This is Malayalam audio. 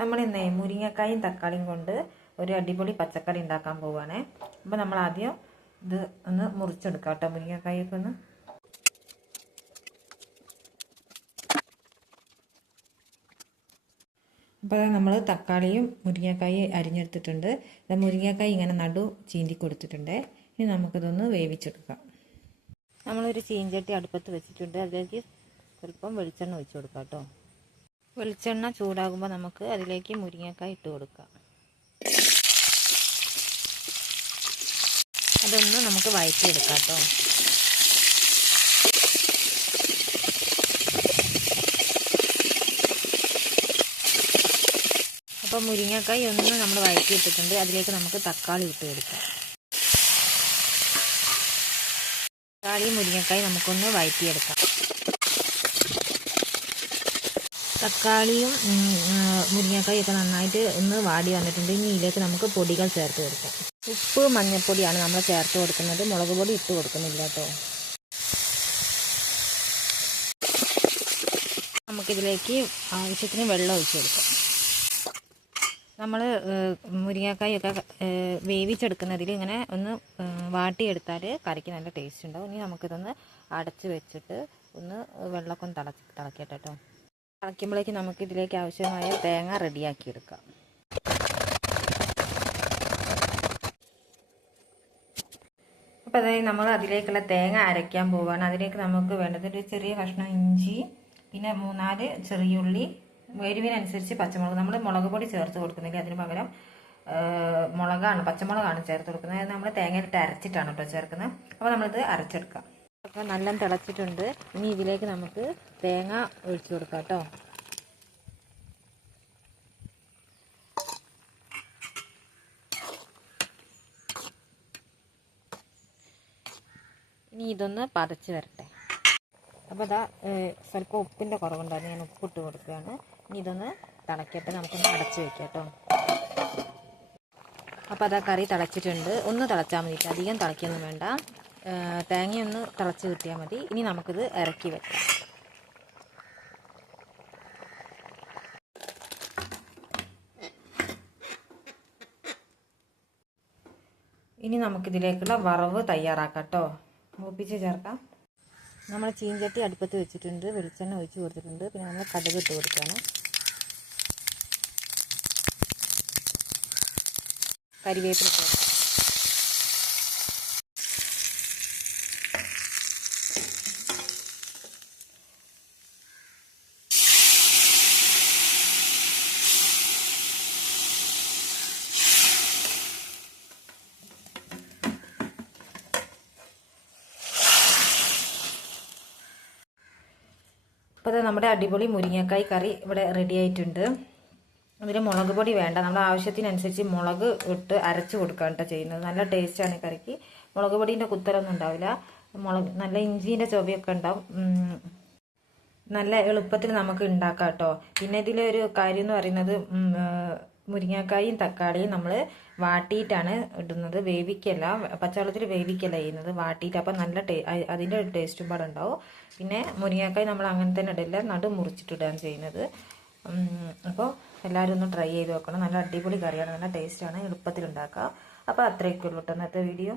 നമ്മൾ ഇന്നേ മുരിങ്ങക്കായും തക്കാളിയും കൊണ്ട് ഒരു അടിപൊളി പച്ചക്കറി ഉണ്ടാക്കാൻ പോവുകയാണേ. അപ്പോൾ നമ്മൾ ആദ്യം ഇത് ഒന്ന് മുറിച്ചെടുക്കാം കേട്ടോ, മുരിങ്ങക്കായൊക്കെ ഒന്ന്. അപ്പോൾ നമ്മൾ തക്കാളിയും മുരിങ്ങക്കായും അരിഞ്ഞെടുത്തിട്ടുണ്ട്. മുരിങ്ങക്കായ ഇങ്ങനെ നടു ചീന്തി കൊടുത്തിട്ടുണ്ട്. ഇനി നമുക്കിതൊന്ന് വേവിച്ചെടുക്കാം. നമ്മളൊരു ചീഞ്ചട്ടി അടുപ്പത്ത് വെച്ചിട്ടുണ്ട്. അതിലേക്ക് സ്വല്പം വെളിച്ചെണ്ണ ഒഴിച്ചു കൊടുക്കാം കേട്ടോ. വെളിച്ചെണ്ണ ചൂടാകുമ്പോൾ നമുക്ക് അതിലേക്ക് മുരിങ്ങക്കായ ഇട്ട് കൊടുക്കാം. അതൊന്ന് നമുക്ക് വഴറ്റിയെടുക്കാം കേട്ടോ. അപ്പോൾ മുരിങ്ങക്കായ ഒന്ന് നമ്മൾ വഴറ്റിയിട്ടിട്ടുണ്ട്. അതിലേക്ക് നമുക്ക് തക്കാളി ഇട്ട് കൊടുക്കാം. തക്കാളി മുരിങ്ങക്കായ നമുക്കൊന്ന് വഴറ്റിയെടുക്കാം. തക്കാളിയും മുരിങ്ങക്കായൊക്കെ നന്നായിട്ട് ഒന്ന് വാടി വന്നിട്ടുണ്ട്. ഇനി ഇതിലേക്ക് നമുക്ക് പൊടികൾ ചേർത്ത് കൊടുക്കാം. ഉപ്പ് മഞ്ഞൾപ്പൊടിയാണ് നമ്മൾ ചേർത്ത് കൊടുക്കുന്നത്. മുളക് പൊടി ഇട്ട് കൊടുക്കുന്നില്ല കേട്ടോ. നമുക്കിതിലേക്ക് ആവശ്യത്തിന് വെള്ളം ഒഴിച്ച് കൊടുക്കാം. നമ്മൾ മുരിങ്ങക്കായൊക്കെ വേവിച്ചെടുക്കുന്നതിൽ ഇങ്ങനെ ഒന്ന് വാട്ടിയെടുത്താൽ കറിക്ക് നല്ല ടേസ്റ്റ് ഉണ്ടാവും. ഇനി നമുക്കിതൊന്ന് അടച്ച് വെച്ചിട്ട് ഒന്ന് വെള്ളമൊക്കെ ഒന്ന് തിളക്കട്ടെ കേട്ടോ. തിളയ്ക്കുമ്പോഴേക്ക് നമുക്കിതിലേക്ക് ആവശ്യമായ തേങ്ങ റെഡിയാക്കി എടുക്കാം. അപ്പോൾ അതായത് നമ്മൾ അതിലേക്കുള്ള തേങ്ങ അരയ്ക്കാൻ പോവുകയാണ്. അതിലേക്ക് നമുക്ക് വേണ്ടത് ഒരു ചെറിയ കഷ്ണം ഇഞ്ചി, പിന്നെ 3-4 ചെറിയുള്ളി, എരിവിനനുസരിച്ച് പച്ചമുളക്. നമ്മൾ മുളക് പൊടി ചേർത്ത് കൊടുക്കുന്നില്ല, അതിന് പകരം പച്ചമുളകാണ് ചേർത്ത് കൊടുക്കുന്നത്. അത് നമ്മൾ തേങ്ങയിലിട്ട് അരച്ചിട്ടാണ് കേട്ടോ ചേർക്കുന്നത്. അപ്പോൾ നമ്മളിത് അരച്ചെടുക്കാം. അപ്പോൾ നല്ല തിളച്ചിട്ടുണ്ട്. ഇനി ഇതിലേക്ക് നമുക്ക് തേങ്ങ ഒഴിച്ചു കൊടുക്കാം കേട്ടോ. ഇനി ഇതൊന്ന് പതച്ച് വരട്ടെ. അപ്പോൾ അതാ സ്വല്പം ഉപ്പിൻ്റെ കുറവുണ്ടായിരുന്നു, ഞാൻ ഉപ്പിട്ട് കൊടുക്കുകയാണ്. ഇനി ഇതൊന്ന് തിളക്കട്ടെ, നമുക്കൊന്ന് അടച്ച് വയ്ക്കാം കേട്ടോ. അപ്പോൾ അതാ കറി തിളച്ചിട്ടുണ്ട്. ഒന്ന് തിളച്ചാൽ മതി, അധികം തിളയ്ക്കൊന്നും വേണ്ട. തേങ്ങയൊന്ന് തിളച്ച് കിട്ടിയാൽ മതി. ഇനി നമുക്കിത് ഇറക്കി വെക്കാം. ഇനി നമുക്കിതിലേക്കുള്ള വറവ് തയ്യാറാക്കാം കേട്ടോ. മൂപ്പിച്ച് ചേർക്കാം. നമ്മൾ ചീഞ്ചട്ടി അടുപ്പത്ത് വെച്ചിട്ടുണ്ട്. വെളിച്ചെണ്ണ ഒഴിച്ച് കൊടുത്തിട്ടുണ്ട്. പിന്നെ നമ്മൾ കടുക് ഇട്ട് കൊടുക്കുകയാണ്. കരിവേപ്പില ചേർക്കാം. അപ്പോൾ അത് നമ്മുടെ അടിപൊളി മുരിങ്ങക്കായ് കറി ഇവിടെ റെഡി ആയിട്ടുണ്ട്. അതിന് മുളക് പൊടി വേണ്ട, നമ്മുടെ ആവശ്യത്തിനനുസരിച്ച് മുളക് ഇട്ട് അരച്ച് കൊടുക്കുകയാണ് കേട്ടോ ചെയ്യുന്നത്. നല്ല ടേസ്റ്റാണ് കറിക്ക്. മുളക് പൊടീൻ്റെ കുത്തലൊന്നും ഉണ്ടാവില്ല. നല്ല ഇഞ്ചീൻ്റെ ചൊവയൊക്കെ ഉണ്ടാവും. നല്ല എളുപ്പത്തിൽ നമുക്ക് ഉണ്ടാക്കാം കേട്ടോ. പിന്നെ ഇതിലൊരു കാര്യം എന്ന് പറയുന്നത്, മുരിങ്ങക്കായും തക്കാളിയും നമ്മൾ വാട്ടിയിട്ടാണ് ഇടുന്നത്, വേവിക്കല്ല, പച്ചവെള്ളത്തിൽ വേവിക്കല്ല ചെയ്യുന്നത്, വാട്ടിയിട്ട്. അപ്പം നല്ല അതിൻ്റെ ടേസ്റ്റും പാടെ ഉണ്ടാവും. പിന്നെ മുരിങ്ങക്കായ് നമ്മൾ അങ്ങനെ തന്നെ ഇടില്ല, നടു മുറിച്ചിട്ടിടുകയാണ് ചെയ്യുന്നത്. അപ്പോൾ എല്ലാവരും ഒന്ന് ട്രൈ ചെയ്ത് നോക്കണം. നല്ല അടിപൊളി കറിയാണ്, നല്ല ടേസ്റ്റാണ്, എളുപ്പത്തിൽ ഉണ്ടാക്കാം. അപ്പോൾ അത്രയൊക്കെ ഉള്ളൂ കേട്ടോ ഇന്നത്തെ വീഡിയോ.